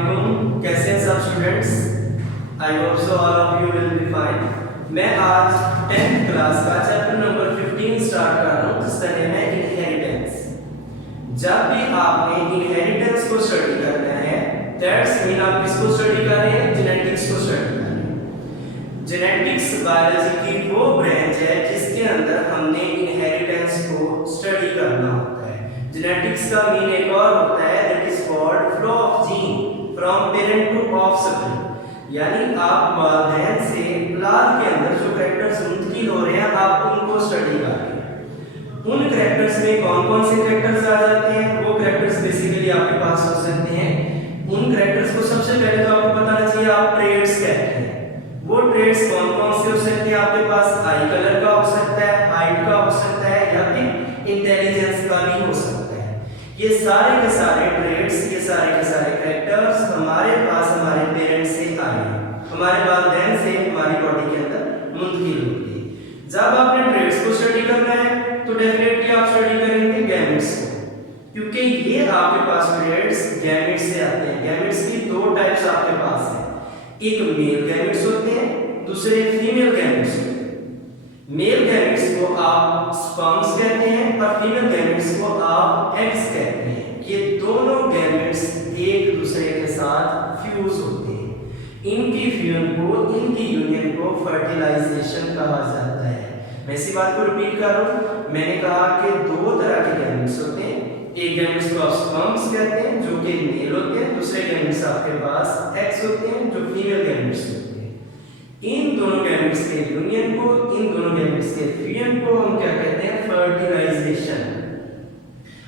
अस्सलामुअलैकुम, कैसे हैं सब students? I hope so all of you will be fine. मैं आज 10th क्लास का चैप्टर नंबर 15 स्टार्ट कर रहा हूँ जिसका नेम है इनहेरिटेंस। जब भी आपने इनहेरिटेंस को स्टडी करना है, दैट्स मीन आप किसको स्टडी कर रहे हैं? जेनेटिक्स को स्टडी कर रहे हैं। जेनेटिक्स बायोलॉजी की वो ब्रांच है जिसके अंदर हमने इनहेरिटेंस को स्टडी करना होता है। जेनेटिक्स का मीन एक और होता है, that is called flow of gene from parent to offspring, यानी आप वालिदैन से औलाद के अंदर जो कैरेक्टर्स मुंतकिल हो रहे हैं आप उनको स्टडी कर रहे हैं। उन कैरेक्टर्स में कौन कौन से कैरेक्टर्स आ जाते हैं? वो कैरेक्टर्स बेसिकली आपके पास हो सकते हैं। उन कैरेक्टर्स को सबसे पहले तो आपको बताना चाहिए आप ट्रेड्स कहते हैं। वो ट्रेड्स कौन कौन से हो सकते हैं? आपके पास आई कलर का हो सकता है, हाइट का हो सकता है, या फिर इंटेलिजेंस का भी हो सकता है। ये सारे के सारे ट्रेड्स, ये सारे के सारे कैरेक्टर्स हमारे पास हमारे पेरेंट्स से आए, हमारे वालिदैन से हमारी बॉडी के अंदर मुंतकिल होते हैं। जब आपने ट्रेड्स को स्टडी करना है तो डेफिनेटली आप स्टडी करेंगे गैमेट्स को, क्योंकि ये आपके पास ट्रेड्स गैमेट्स से आते हैं। गैमेट्स की दो टाइप्स आपके पास हैं, एक मेल गैमेट्स होते हैं, दूसरे फीमेल गैमेट्स होते हैं। मेल गैमेट्स को आप स्पर्म्स कहते हैं और फीमेल गैमेट्स को आप एग्स कहते हैं। ये दोनों गैमेट्स एक दूसरे के साथ फ्यूज होते हैं। इनकी यूनियन को फर्टिलाइजेशन कहा जाता है। मैं इसी बात को रिपीट कर रहा हूँ। मैंने कहा कि दो तरह के गैमेट्स होते हैं, एक गैमेट्स को आप स्पर्म्स कहते हैं जो कि मेल होते हैं, दूसरे गैमेट्स आपके पास एग्स होते हैं जो फीमेल गैमेट्स होते हैं। इन दोनों गैमेट्स के यूनियन को, इन दोनों गैमेट्स के फ्यूजन को हम क्या कहते हैं? फर्टिलाइजेशन।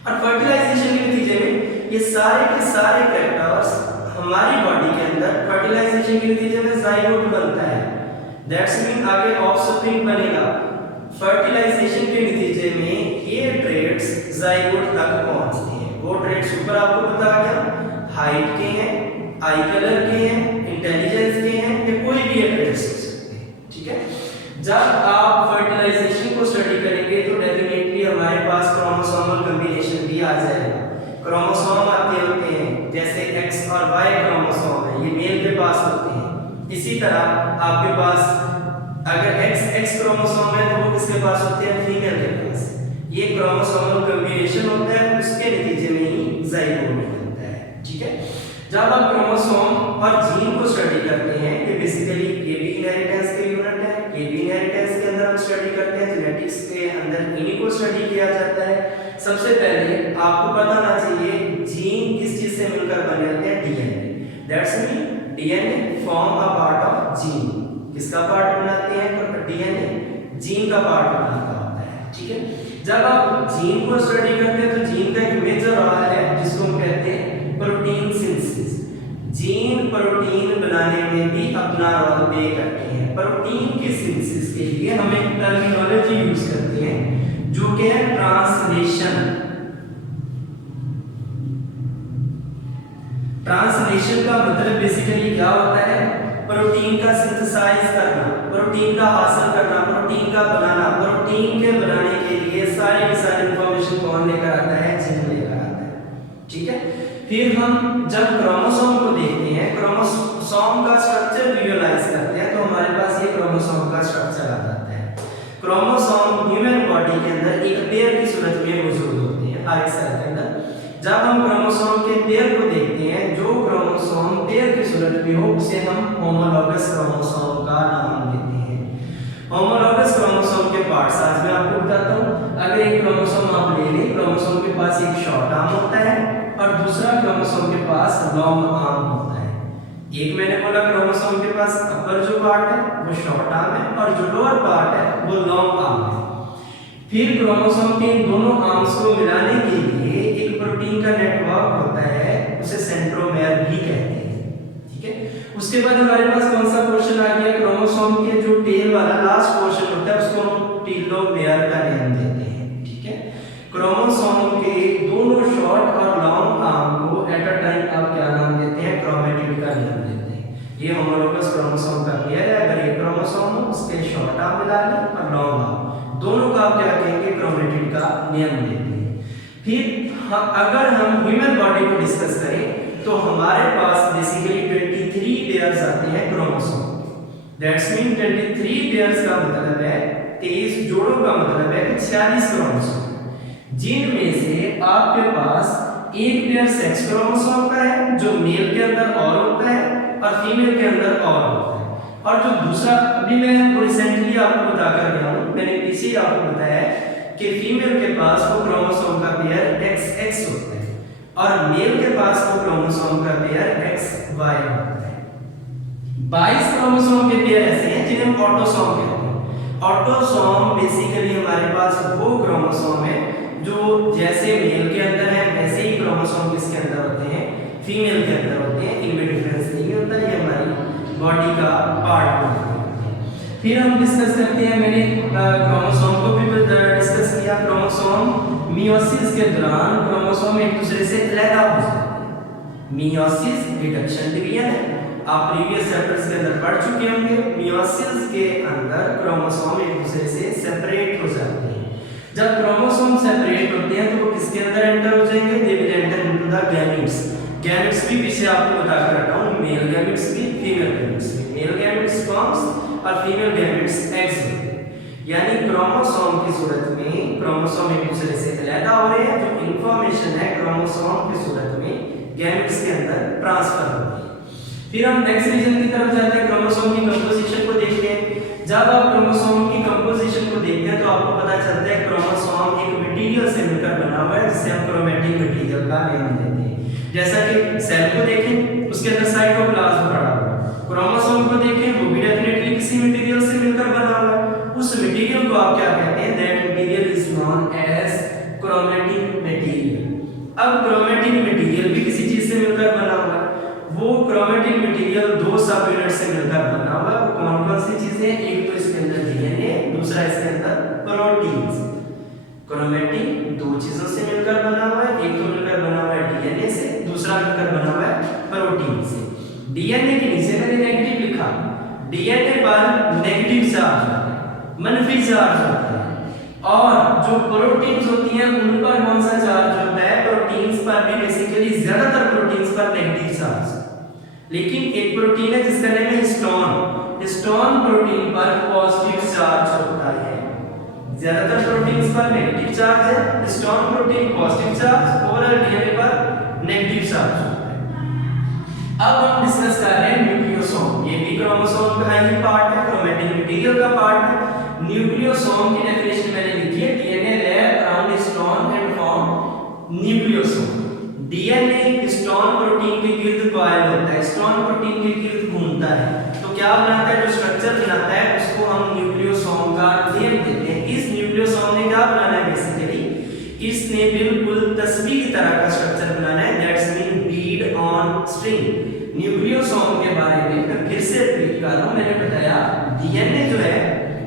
और फर्टिलाइजेशन के नतीजे में ये सारे के सारे कैरेक्टर्स हमारी बॉडी के अंदर फर्टिलाइजेशन के नतीजे में जाइगोट बनता है। दैट्स मीन आगे ऑफस्प्रिंग बनेगा। फर्टिलाइजेशन के नतीजे में ये ट्रेड्स जाइगोट तक पहुंचते हैं। वो ट्रेड्स ऊपर आपको बताया गया, हाइट के हैं, आई कलर के हैं, इंटेलिजेंस के हैं, ये कोई भी ट्रेड्स हो सकते हैं। ठीक है, जब आप फर्टिलाइजेशन को स्टडी करेंगे तो डेफिनेटली हमारे पास क्रोमोसोमल कॉम्बिनेशन भी आ जाएगा। क्रोमोसोम आपके होते हैं, जैसे एक्स और वाई क्रोमोसोम है, ये मेल के पास होते हैं। इसी तरह आपके पास अगर एक्स क्रोमोसोम है तो वो किसके पास होते हैं? फीमेल के पास। ये क्रोमोसोमल कॉम्बिनेशन होता है, उसके नतीजे में ही जाइगोट बनता है। ठीक है, जब आप क्रोमोसोम और जीन को स्टडी करते हैं, ये बेसिकली ये भी इनहेरिटेंस के यूनिट है, ये भी इनहेरिटेंस के अंदर हम स्टडी करते हैं। जेनेटिक्स के अंदर इन्हीं को स्टडी किया जाता है। सबसे पहले आपको पता होना चाहिए जीन किस चीज से मिलकर बने होते हैं? DNA. That's mean DNA form a part of gene. किसका पार्ट बनाते हैं? डीएनए जीन का पार्ट बनाता होता है। ठीक है, जब आप जीन को स्टडी करते हैं तो जीन का एक मेजर रोल है जिसको हम कहते हैं प्रोटीन सिंथेसिस। जीन प्रोटीन बनाने में भी अपना रोल प्ले करते हैं। प्रोटीन के सिंथेसिस के लिए हम एक टर्मिनोलॉजी यूज करते हैं जो कि है ट्रांसलेशन। ट्रांसलेशन का मतलब बेसिकली क्या होता है? प्रोटीन का सिंथेसाइज करना, प्रोटीन का हासिल करना, प्रोटीन का बनाना। प्रोटीन के बनाने के लिए सारी की सारी इंफॉर्मेशन कौन लेकर आता है? जीन लेकर आता है। ठीक है, फिर हम जब क्रोमोसोम को देखते हैं, क्रोमोसोम का स्ट्रक्चर विजुअलाइज करते हैं तो हमारे पास ये क्रोमोसोम का स्ट्रक्चर आ जाता है। क्रोमोसोम ह्यूमन बॉडी के अंदर एक पेयर की सूरत में मौजूद होते हैं हर एक सेल के अंदर। जब हम क्रोमोसोम के पेयर को देखते हैं, जो क्रोमोसोम पेयर की सूरत में हो उसे हम होमोलॉगस क्रोमोसोम का नाम देते हैं। होमोलॉगस क्रोमोसोम के पार्ट्स आज मैं आपको बताता हूं। अगर एक क्रोमोसोम आप ले लें, क्रोमोसोम के पास एक शॉर्ट आर्म होता है और दूसरा क्रोमोसोम के पास लॉन्ग आर्म होता है। एक मैंने बोला क्रोमोसोम के पास अपर जो पार्ट है वो शॉर्ट आर्म है और जो लोअर पार्ट है वो लॉन्ग आर्म है। फिर क्रोमोसोम के दोनों आर्म्स को मिलाने के लिए एक प्रोटीन का नेटवर्क होता है, उसे सेंट्रोमेयर भी कहते हैं। ठीक है, उसके बाद हमारे पास कौन सा पोर्शन आ गया? क्रोमोसोम के जो टेल वाला लास्ट पोर्शन होता है उसको हम टेलोमेयर का नाम देते हैं। ठीक है, क्रोमोसोम के दोनों शॉर्ट और लॉन्ग आर्म को एट अ टाइम आप क्या नाम देते हैं? क्रोमैटिड का नाम देते हैं। ये होमोलॉगस क्रोमोसोम का पेयर है। अगर एक क्रोमोसोम हो उसके शॉर्ट आर्म मिला लें और लॉन्ग आर्म, दोनों का आप क्या कहेंगे? क्रोमैटिड का नाम देते हैं। फिर अगर हम ह्यूमन बॉडी को डिस्कस करें तो हमारे पास बेसिकली 23 पेयर्स आते हैं क्रोमोसोम। दैट्स मीन 23 पेयर्स का मतलब है 23 जोड़ों का मतलब है कि 46 क्रोमोसोम, जिनमें से आपके पास एक पेयर सेक्स क्रोमोसोम का है जो मेल के अंदर और होता है और फीमेल के अंदर और होता है, और जो दूसरा अभी मैं रिसेंटली आपको बताकर गया हूं, मैंने पीछे ही आपको बताया कि फीमेल के पास वो क्रोमोसोम का पेयर XX होता है और मेल के पास वो क्रोमोसोम का पेयर XY होता है। 22 क्रोमोसोम के पेयर ऐसे हैं जिन्हें हम ऑटोसोम कहते हैं। ऑटोसोम बेसिकली हमारे पास वो क्रोमोसोम है जो जैसे मेल के अंदर है वैसे ही क्रोमोसोम किसके अंदर होते हैं, फीमेल के अंदर होते हैं। इनमें डिफरेंस नहीं होता, ये हमारी बॉडी का पार्ट होता है। फिर हम डिस्कस करते हैं, मैंने क्रोमोसोम को भी डिस्कस किया। क्रोमोसोम मियोसिस के दौरान क्रोमोसोम एक दूसरे से अलग हो जाते हैं। मियोसिस रिडक्शन डिवीजन है, आप प्रीवियस चैप्टर्स के अंदर पढ़ चुके होंगे। मियोसिस के अंदर क्रोमोसोम एक दूसरे से सेपरेट हो जाते हैं। जब क्रोमोसोम सेपरेट होते हैं तो वो किसके अंदर एंटर हो जाएंगे, they will enter into the gametes. Gametes भी पीछे आपको बताकर रखा हूं, मेल गैमेट्स भी फीमेल गैमेट्स भी। मेल गैमेट्स स्पर्म्स और फीमेल गैमेट्स एग्स होते हैं। यानी क्रोमोसोम की सूरत में क्रोमोसोम एक दूसरे से अलग हो रहे हैं, जो इंफॉर्मेशन है क्रोमोसोम की सूरत में गैमेट्स के अंदर ट्रांसफर होती है। फिर हम नेक्स्ट रीजन की तरफ जाते हैं, क्रोमोसोम की कंपोजिशन को देखते हैं। जब आप क्रोमोसोम की कंपोजिशन को देखते हैं तो आपको पता चलता है क्रोमोसोम एक मटेरियल से मिलकर बना हुआ है जिसे हम क्रोमैटिक मटेरियल का नाम देते हैं। जैसा कि सेल को देखें उसके अंदर साइटोप्लाज्म पड़ा हुआ है, क्रोमोसोम को देखें वो भी डेफिनेटली किसी मटेरियल से मिलकर बना हुआ है। उस मटेरियल को आप क्या कहते हैं, that material is known as chromatic material. अब क्रोमैटिक मटेरियल भी किसी चीज से मिलकर बना हुआ है, वो क्रोमैटिक मटेरियल दो सब यूनिट से मिलकर बना हुआ है। कौन कौन सी चीजें, एक तो इसके अंदर डीएनए, दूसरा इसके अंदर प्रोटीन्स। क्रोमैटिक दो चीजों से मिलकर बना हुआ है, एक तो मिलकर बना हुआ है डीएनए से, दूसरा मिलकर बना हुआ है प्रोटीन से। डीएनए के नीचे मैंने नेगेटिव लिखा, डीएनए पर नेगेटिव चार्ज होता है, मनफी चार्ज होता है, और जो प्रोटीन्स होती हैं उन पर कौन सा चार्ज होता है, प्रोटीन्स पर भी बेसिकली ज्यादातर प्रोटीन्स पर नेगेटिव चार्ज। लेकिन एक प्रोटीन है जिसका नाम है हिस्टोन, हिस्टोन प्रोटीन पर पॉजिटिव चार्ज होता है। ज्यादातर प्रोटीन्स पर नेगेटिव चार्ज है, हिस्टोन प्रोटीन पॉजिटिव चार्ज और डीएनए पर नेगेटिव चार्ज होता है। अब हम डिस्कस कर रहे हैं न्यूक्लियोसोम, ये भी क्रोमोसोम का ही पार्ट है, क्रोमैटिक मटेरियल का पार्ट है। न्यूक्लियोसोम की डेफिनेशन मैंने लिखी है, DNA wrap around histone and form nucleosome. DNA histone protein के गिर्द कॉइल होता है, हिस्टोन प्रोटीन के गिर्द घूमता है, तो क्या बनाता है, जो स्ट्रक्चर बनाता है उसको हम न्यूक्लियोसोम का नेम देते हैं। इस न्यूक्लियोसोम ने क्या बनाना है, बेसिकली इसने बिल्कुल तस्वीर की तरह का स्ट्रक्चर बनाना है, that's mean Beed on string. Nucleosome के बारे में मैं फिर से रिपीट कर रहा हूं, मैंने बताया डीएनए जो है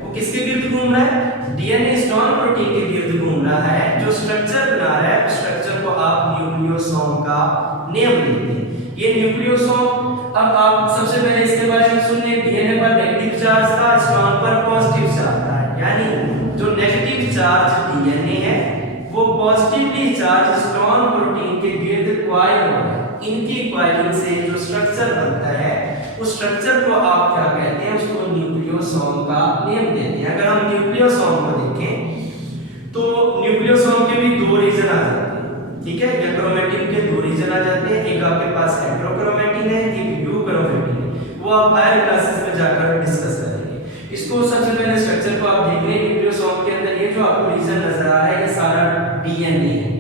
वो किसके गिर्द घूम रहा है, डीएनए हिस्टोन प्रोटीन के गिर्द घूम रहा है। जो स्ट्रक्चर बना रहा है उस स्ट्रक्चर को आप न्यूक्लियोसोम का नेम देते हैं। ये न्यूक्लियोसोम, अब आप सबसे पहले इसके बारे में सुन लें, डीएनए पर नेगेटिव चार्ज था, हिस्टोन पर पॉजिटिव चार्ज था, यानी जो नेगेटिव चार्ज डीएनए है वो पॉजिटिवली चार्ज हिस्टोन प्रोटीन के गिर्द कॉइल हो रहा है। इनकी कॉइलिंग से जो स्ट्रक्चर बनता है उस स्ट्रक्चर को आप क्या कहते हैं, उसको न्यूक्लियोसोम का नेम देते हैं। अगर हम न्यूक्लियोसोम को देखें तो न्यूक्लियोसोम के भी दो रीजन आ जाते हैं, ठीक है, या क्रोमैटिन के दो रीजन आ जाते हैं, एक आपके पास हेटेरोक्रोमैटिन है, एक यूक्रोमैटिन है, वो आप हायर क्लासेस में जाकर डिस्कस करेंगे। इसको सबसे पहले स्ट्रक्चर को आप देख लें, न्यूक्लियोसोम के अंदर ये जो आपको रीजन नजर आ रहा है ये सारा डीएनए है।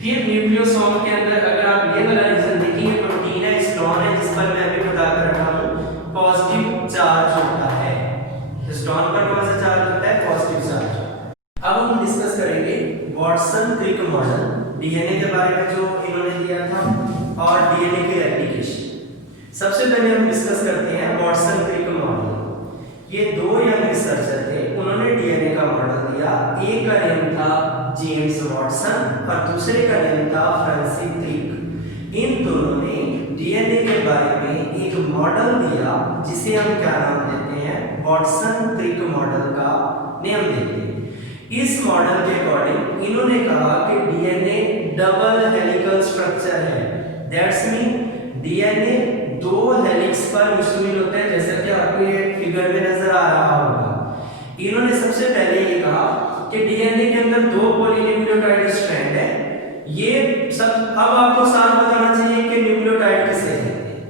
फिर न्यूक्लियोसोम के अंदर अगर आप ये वाला रीजन देखेंगे, प्रोटीन है, हिस्टोन है, जिस पर मैं अभी बताकर रखा हूं पॉजिटिव चार्ज होता है, हिस्टोन पर कौन सा चार्ज होता है, पॉजिटिव चार्ज। अब हम डिस्कस करेंगे वाटसन क्रिक मॉडल, डीएनए के बारे में जो इन्होंने दिया था और डीएनए के एप्लीकेशन। सबसे पहले हम डिस्कस करते हैं वाटसन क्रिक मॉडल। ये दो यंग रिसर्चर थे, उन्होंने डीएनए का मॉडल दिया। एक का नेम था जेम्स वाटसन और दूसरे का नेम था फ्रांसिस क्रिक। इन दोनों ने डीएनए के बारे में एक मॉडल दिया जिसे हम क्या नाम देते हैं, वाटसन क्रिक मॉडल का नाम देते हैं। इस मॉडल के अकॉर्डिंग इन्होंने कहा कि डीएनए डबल हेलिकल स्ट्रक्चर है, दैट्स मीन डीएनए दो हेलिक्स पर मुश्तमिल होते हैं, जैसा कि आपको ये फिगर में नजर आ रहा होगा। इन्होंने सबसे पहले ये कहा कि डीएनए के अंदर दो पॉलीन्यूक्लियोटाइड स्ट्रैंड है। ये सब अब आपको साफ बताना चाहिए कि न्यूक्लियोटाइड किसे कहते हैं।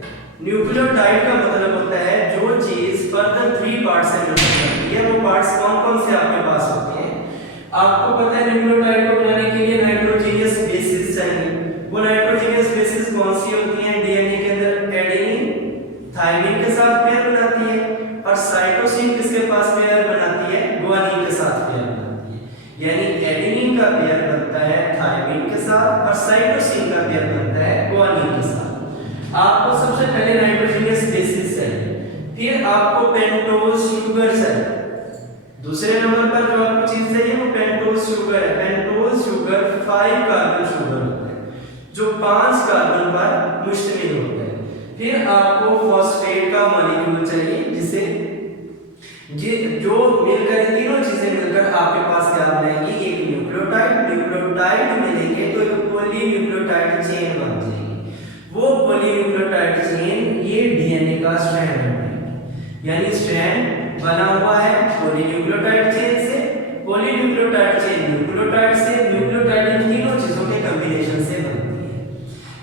न्यूक्लियोटाइड का मतलब होता है जो चीज फर्दर 3 पार्ट्स से मिलकर बनती है। वो पार्ट्स कौन-कौन से आपके पास होते हैं? आपको पता है न्यूक्लियोटाइड को बनाने के लिए नाइट्रोजनियस बेसिस चाहिए। वो नाइट्रोजनियस बेसिस कौन सी होती हैं? डीएनए के अंदर एडेनिन थायमिन के साथ पेयर बनाती है और साइटोसिन किसके पास पेयर बनाती है? गुआनिन के साथ पेयर बनाती है। यानी एडेनिन का पेयर बनता है थायमिन के साथ और साइटोसिन का पेयर बनता है गुआनिन के साथ। आपको सबसे पहले नाइट्रोजनियस बेसिस चाहिए, फिर आपको पेंटोज शुगर चाहिए। दूसरे नंबर पर जो आपको चीज चाहिए वो पेंटोज शुगर है। पेंटोज शुगर 5 कार्बन शुगर होता है जो 5 कार्बन पर मुश्तमिल होता है। फिर आपको फॉस्फेट का मॉलिक्यूल चाहिए, जिसे जो मिलकर तीनों चीजें मिलकर आपके पास क्या बनाएंगी? एक न्यूक्लियोटाइड। न्यूक्लियोटाइड मिलेंगे तो एक पॉलीन्यूक्लियोटाइड चेन बन जाएगी। वो पॉलीन्यूक्लियोटाइड चेन ये डीएनए का स्ट्रैंड है। यानी स्ट्रैंड बना हुआ है पॉलीन्यूक्लियोटाइड चेन से, पॉलीन्यूक्लियोटाइड चेन न्यूक्लियोटाइड से, न्यूक्लियोटाइड इन तीनों चीजों के कॉम्बिनेशन से बनती है।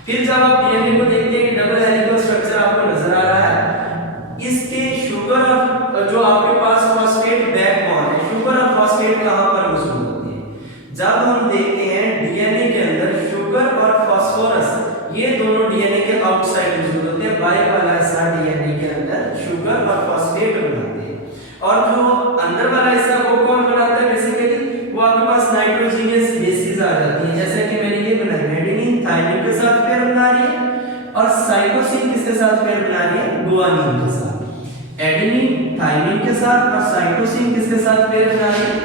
फिर जब आप डीएनए को देखते हैं डबल हेलिकल स्ट्रक्चर आपको नजर आ रहा है। इसके शुगर जो आपके पास फॉस्फेट बैकबोन है, शुगर और फॉस्फेट कहां पर मौजूद होती है? जब हम देखते हैं डीएनए के अंदर शुगर और फास्फोरस ये दोनों डीएनए के आउटसाइड मौजूद होते हैं। बाई वाला हिस्सा डीएनए के अंदर शुगर और फॉस्फेट बनाते हैं और जो अंदर वाला हिस्सा वो कौन बनाता है? बेसिकली वो आपके पास नाइट्रोजनियस बेसिस आ जाती है। जैसे कि मैंने ये बनाई एडेनिन थायमिन के साथ पेयर बना रही है और साइटोसिन किसके साथ पेयर बना रही है? गुआनिन के साथ। एडेनिन थायमिन के साथ और साइटोसिन किसके साथ पेयर बना रही है?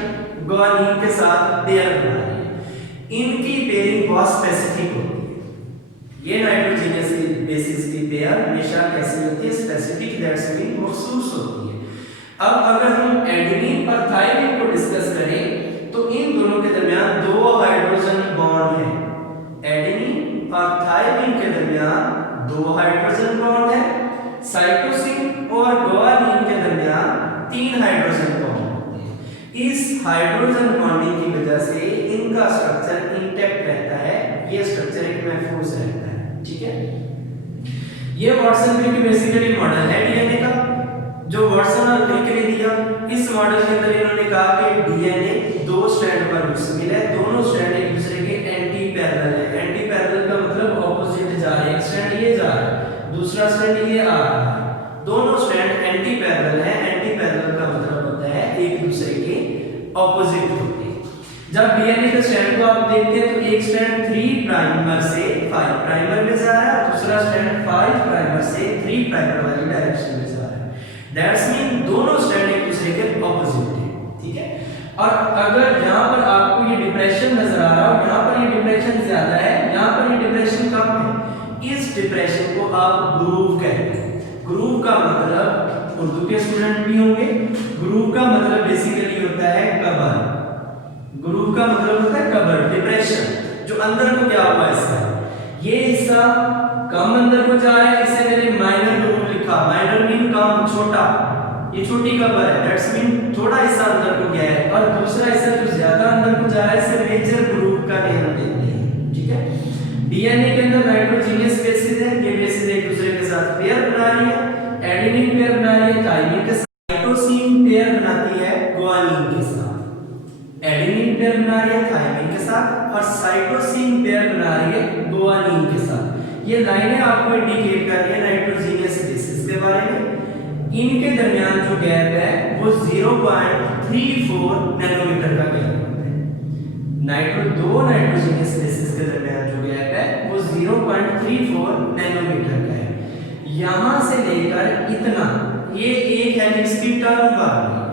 गुआनिन के साथ पेयर बना रही है। इनकी पेयरिंग बहुत स्पेसिफिक होती है। ये नाइट्रोजनियस बेसिस की पेयर हमेशा कैसी होती है? स्पेसिफिक, दैट्स मीन मखसूस होती है। अब अगर हम एडेनिन और थायमिन को डिस्कस करें तो इन दोनों के दरमियान दो हाइड्रोजन बॉन्ड है। एडेनिन और थायमिन के दरमियान दो हाइड्रोजन बॉन्ड है। साइटोसिन और गुआनिन के दरमियान 3 हाइड्रोजन बॉन्ड होते हैं। इस हाइड्रोजन बॉन्डिंग की वजह से इनका स्ट्रक्चर इंटैक्ट रहता है। ये स्ट्रक्चर एक महफूज रहता है। ठीक है, ये वाटसन क्रिक बेसिकली मॉडल है डीएनए का जो वाटसन और क्रिक ने दिया। इस मॉडल के अंदर इन्होंने कहा कि डीएनए दो स्ट्रैंड पर मुश्तमिल है। दोनों स्ट्रैंड एक दूसरे के एंटी पैरेलल है। एंटी पैरेलल का मतलब ऑपोजिट जा रहे हैं। एक स्ट्रैंड ये जा रहा है, दूसरा स्ट्रैंड ये आ रहा है। दोनों स्ट्रैंड एंटी पैरेलल है। एंटी पैरेलल का मतलब होता है एक दूसरे के ऑपोजिट होते हैं। जब डीएनए के स्ट्रैंड को आप देखते हैं तो एक स्ट्रैंड 3 प्राइमर से 5 प्राइमर में जा रहा है, दूसरा स्ट्रैंड 5 प्राइमर से 3 प्राइमर वाली डायरेक्शन में जा रहा है। दैट्स मीन दोनों स्ट्रैंड एक दूसरे के ऑपोजिट हैं। ठीक है, और अगर यहां पर आपको ये डिप्रेशन नजर आ रहा हो, यहां पर ये डिप्रेशन ज्यादा है, यहां पर ये डिप्रेशन कम है, इस डिप्रेशन को आप ग्रूव कहते हैं। ग्रूव का मतलब उर्दू के स्टूडेंट भी होंगे। ग्रूव का मतलब बेसिकली होता है कबर। ग्रूव का मतलब होता है कबर, डिप्रेशन जो अंदर को गया हुआ हिस्सा। ये हिस्सा कम अंदर को जा रहा है, इसे मैंने माइनर ग्रूव लिखा। माइनर मीन कम, छोटा, ये छोटी कबर है। दैट्स मीन थोड़ा हिस्सा अंदर को गया है। और दूसरा हिस्सा जो ज्यादा अंदर को जा रहा है इसे मेजर ग्रूव का नाम देते हैं। ठीक है, डीएनए के अंदर नाइट्रोजनियस बेसिस है। ये बेसिस एक दूसरे के साथ पेयर बना रही है। एडेनिन पेयर बना रही है थायमिन के साथ। साइटोसिन पेयर बनाती है गुआनिन के साथ। एडेनिन पेयर बना रही है थायमिन के साथ और साइटोसिन पेयर बना रही है गुआनिन के साथ। ये लाइनें आपको इंडिकेट कर रही है नाइट्रोजनियस बेसिस के बारे में। इनके दरमियान जो गैप है वो 0.34 नैनोमीटर का गैप होता है। दो नाइट्रोजनियस बेसिस के दरमियान जो गैप है वो 0.34 नैनोमीटर का है। यहां से लेकर इतना, ये एक हेलिक्स की टर्न बन रही है।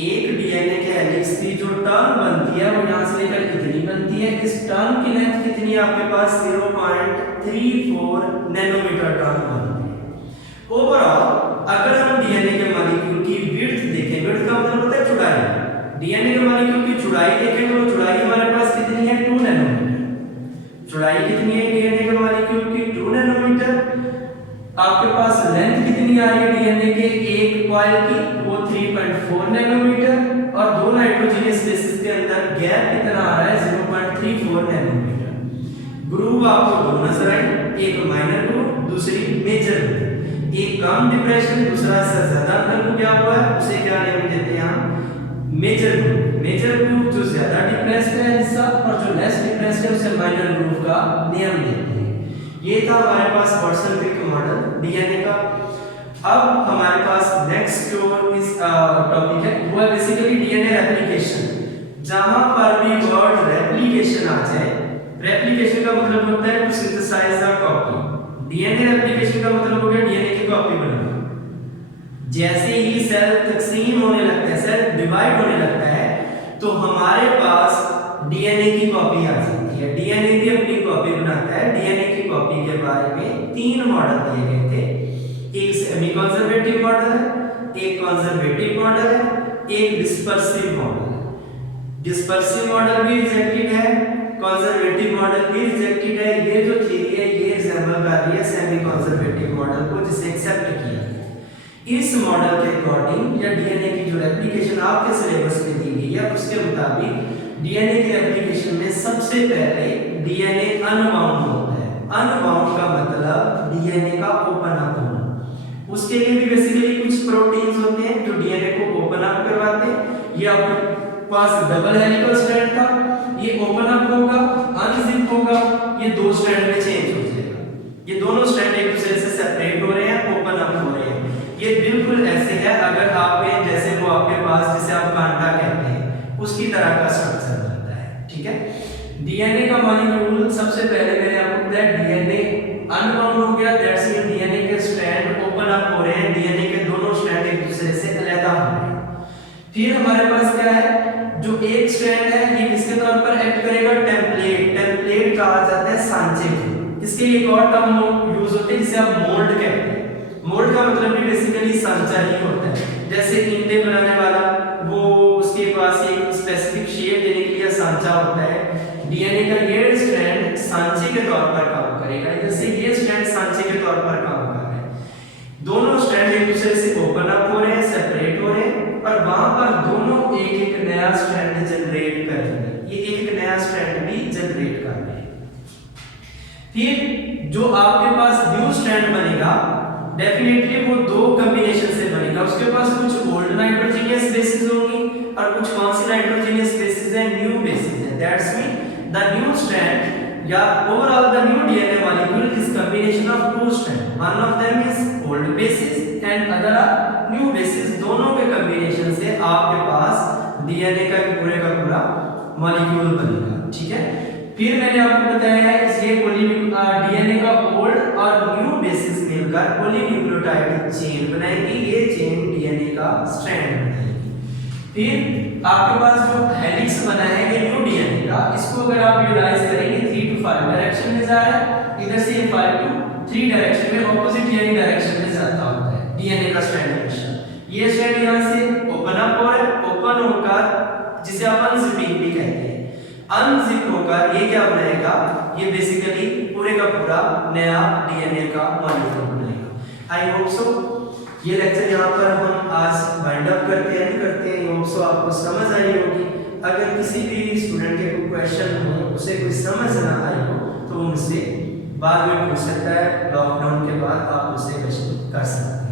एक डीएनए के हेलिक्स की जो टर्न बनती है वो यहां से लेकर कितनी बनती है? इस टर्न की लेंथ कितनी है आपके पास? 0.34 नैनोमीटर टर्न बनती है। ओवरऑल अगर हम डीएनए के मॉलिक्यूल की विड्थ देखें, विड्थ का मतलब होता है चौड़ाई। डीएनए के मॉलिक्यूल की चौड़ाई देखें तो चौड़ाई हमारे पास कितनी है? 2 नैनोमीटर। चौड़ाई कितनी है डीएनए के मॉलिक्यूल की? 2 नैनोमीटर। नैनोमीटर। आपके पास लेंथ कितनी आ रही है डीएनए के एक कॉइल की, वो 3.4 नैनोमीटर, और दो नाइट्रोजनियस बेसिस के अंदर गैप कितना आ रहा है 0.34 नैनोमीटर। ग्रुव आपको दो नजर आए, एक माइनर ग्रुव, दूसरी मेजर ग्रुव। एक कम डिप्रेशन, दूसरा से ज्यादा अंतर को क्या हुआ है, उसे क्या नाम देते हैं हम, मेजर ग्रुव। मेजर ग्रुव जो ज्यादा डिप्रेस्ड है हिस्सा, और जो लेस डिप्रेस्ड है उसे माइनर ग्रुव का नियम देते हैं। ये था हमारे पास वाटसन क्रिक मॉडल डीएनए का। अब हमारे पास नेक्स्ट जो इस टॉपिक है वो है बेसिकली डीएनए रेप्लिकेशन। जहां पर भी वर्ड रेप्लिकेशन आ जाए, रेप्लिकेशन का मतलब होता है to synthesise a copy. DNA replication का मतलब हो गया डीएनए की कॉपी बनाना। जैसे ही सेल तकसीम होने लगता है, सेल डिवाइड होने लगता है, तो हमारे पास डीएनए की कॉपी आ जाती है। डीएनए भी अपनी कॉपी बनाता है। डीएनए की कॉपी के बारे में तीन मॉडल दिए गए थे। एक सेमी कंजर्वेटिव मॉडल है, एक कंजर्वेटिव मॉडल है, एक डिस्पर्सिव मॉडल है। डिस्पर्सिव मॉडल भी रिजेक्टेड है, कंजर्वेटिव मॉडल भी रिजेक्टेड है। ये जो थ्योरी है ये रिजेंबल कर रही है सेमी कंजर्वेटिव मॉडल को, जिसे एक्सेप्ट किया है। इस मॉडल के अकॉर्डिंग या डीएनए की जो रेप्लिकेशन आपके सिलेबस में दी गई है उसके मुताबिक डीएनए की रेप्लिकेशन में सबसे पहले डीएनए अनबाउंड होता है। अनबाउंड का मतलब डीएनए का ओपन अप होना। उसके लिए भी बेसिकली कुछ प्रोटीन्स होते हैं जो डीएनए को ओपन अप करवाते हैं। ये आपके पास डबल हेलिकल स्ट्रैंड था, ये ओपन अप होगा, अनजिप होगा, ये दो स्ट्रैंड में चेंज हो जाएगा। ये दोनों स्ट्रैंड एक दूसरे से सेपरेट हो रहे हैं, ओपन अप हो रहे हैं। ये बिल्कुल ऐसे है अगर आप जैसे वो आपके पास जिसे आप कांटा कहते हैं उसकी तरह का स्ट्रक्चर बनता है। ठीक है, डीएनए का मॉलिक्यूल सबसे पहले मैंने आपको बताया डीएनए अनबाउंड हो गया, दैट्स मीन डीएनए के स्ट्रैंड ओपन अप हो रहे हैं, डीएनए के दोनों स्ट्रैंड एक दूसरे से अलग हो रहे हैं। फिर हमारे पास क्या है, जो एक स्ट्रैंड है ये किसके तौर पर एक्ट करेगा, टेम्पलेट। टेम्पलेट कहा जाता है सांचे को। इसके लिए एक और टर्म यूज होती है जिसे आप मोल्ड कहते हैं। मोल्ड का मतलब भी बेसिकली सांचा ही होता है। जैसे ईंटें बनाने वाला वो उसके पास एक स्पेसिफिक शेप देने के लिए सांचा होता है। डीएनए का ये स्ट्रैंड सांचे के तौर पर काम करेगा। इधर से ये स्ट्रैंड सांचे के तौर पर काम कर रहा है। दोनों स्ट्रैंड एक दूसरे से ओपन अप हो रहे हैं, सेपरेट हो रहे हैं, और वहां पर दोनों एक एक नया स्ट्रैंड जनरेट करेंगे। ये एक एक नया स्ट्रैंड भी जनरेट कर रहे हैं। फिर जो आपके पास न्यू स्ट्रैंड बनेगा डेफिनेटली वो दो कॉम्बिनेशन से बनेगा। उसके पास कुछ ओल्ड नाइट्रोजनियस बेसिस होंगी और कुछ कौन सी नाइट्रोजनियस बेसिस है, न्यू बेसिस है। That's mean the new strand या overall the new DNA molecule is combination of two strand. One of them is old bases and other are new bases. दोनों के कॉम्बिनेशन से आपके पास DNA का पूरे का पूरा मॉलिक्यूल बनेगा। ठीक है, फिर मैंने आपको बताया है ये डीएनए का ओल्ड और न्यू बेसिस मिलकर पॉलीन्यूक्लियोटाइड चेन बनाएगी। ये चेन डीएनए का स्ट्रैंड बनाएगी। फिर आपके पास जो हेलिक्स बना है ये न्यू डीएनए का, इसको अगर आप यूटिलाइज करेंगे 3 to 5 डायरेक्शन में जा रहा है, इधर से ये 5 to 3 डायरेक्शन में ऑपोजिट यानी डायरेक्शन में जाता होता है डीएनए का स्ट्रैंड हमेशा। ये स्ट्रैंड यहां से ओपन अप हो रहा है, ओपन होकर जिसे आप अनजिपिंग भी कहते हैं, अनजिप होकर ये क्या बनाएगा, ये बेसिकली पूरे का पूरा नया डीएनए का मॉलिक्यूल बनाएगा। आई होप सो ये लेक्चर यहाँ पर हम आज वाइंड अप करते हैं आई होप सो आपको समझ आई होगी। अगर किसी भी स्टूडेंट के कोई क्वेश्चन हो, उसे कोई समझ ना आई हो, तो वो मुझसे बाद में पूछ सकता है। लॉकडाउन के बाद आप उसे क्वेश्चन कर सकते हैं।